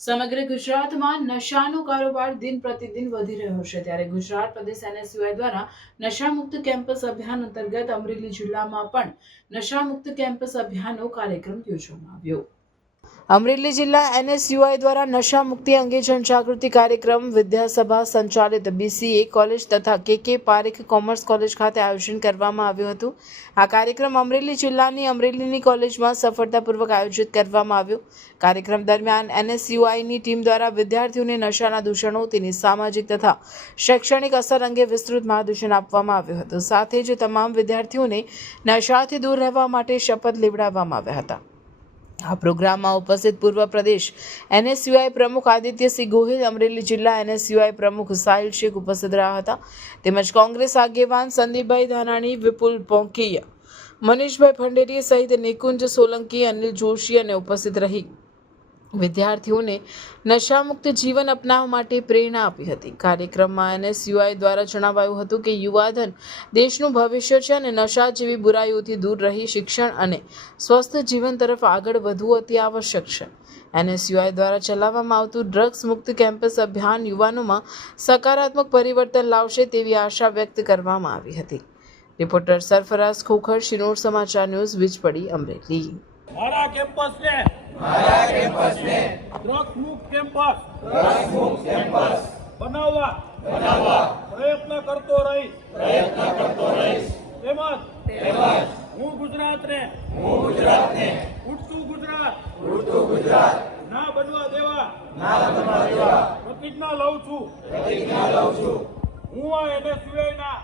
સમગ્ર ગુજરાતમાં નશાનો કારોબાર દિન પ્રતિદિન વધી રહ્યો છે, ત્યારે ગુજરાત પ્રદેશ NSUI દ્વારા નશામુક્ત કેમ્પસ અભિયાન અંતર્ગત અમરેલી જિલ્લામાં પણ નશામુક્ત કેમ્પસ અભિયાનનો કાર્યક્રમ યોજવામાં આવ્યો। અમરેલી જિલ્લા NSUI દ્વારા નશા મુક્તિ અંગે જનજાગૃતિ કાર્યક્રમ વિદ્યાસભા સંચાલિત BCA કોલેજ તથા KK પારેખ કોમર્સ કોલેજ ખાતે આયોજન કરવામાં આવ્યું હતું। આ કાર્યક્રમ અમરેલી જિલ્લાની અમરેલીની કોલેજમાં સફળતાપૂર્વક આયોજિત કરવામાં આવ્યો। કાર્યક્રમ દરમિયાન NSUIની ટીમ દ્વારા વિદ્યાર્થીઓને નશાના દૂષણો, તેની સામાજિક તથા શૈક્ષણિક અસર અંગે વિસ્તૃત માર્ગદર્શન આપવામાં આવ્યું હતું। સાથે જ તમામ વિદ્યાર્થીઓને નશાથી દૂર રહેવા માટે શપથ લેવડાવવામાં આવ્યા હતા। આ પ્રોગ્રામમાં ઉપસ્થિત પૂર્વ પ્રદેશ NSUI પ્રમુખ આદિત્યસિંહ ગોહિલ, અમરેલી જિલ્લા NSUI પ્રમુખ સાહિલ શેખ ઉપસ્થિત રહ્યા હતા, તેમજ કોંગ્રેસ આગેવાન સંદીપભાઈ ધાનાણી, વિપુલ પોંકિયા, મનીષભાઈ ભંડેરી સહિત નિકુંજ સોલંકી, અનિલ જોશી અને ઉપસ્થિત રહી વિદ્યાર્થીઓને નશામુક્ત જીવન અપનાવવા માટે પ્રેરણા આપી હતી। કાર્યક્રમમાં NSUI દ્વારા જણાવાયું હતું કે યુવાધન દેશનું ભવિષ્ય છે અને નશા જેવી બુરાઈઓથી દૂર રહી શિક્ષણ અને સ્વસ્થ જીવન તરફ આગળ વધવું અતિ આવશ્યક છે। NSUI દ્વારા ચલાવવામાં આવતું ડ્રગ્સ મુક્ત કેમ્પસ અભિયાન યુવાનોમાં સકારાત્મક પરિવર્તન લાવશે તેવી આશા વ્યક્ત કરવામાં આવી હતી। રિપોર્ટર સરફરાઝ ખોખર, શિનોર સમાચાર ન્યૂઝ, વીજપડી, અમરેલી। મારા કેમ્પસ ને ડ્રગ્સ મુક્ત કેમ્પસ બનાવવા પ્રયત્ન કરતો રહીશ। તેમજ હું ગુજરાતને ઉડતું ગુજરાત ના બનવા દેવા પ્રતિજ્ઞા લઉં છું। હું આ NSUI ના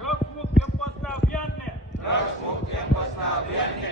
ડ્રગ્સ મુક્ત કેમ્પસના અભિયાનને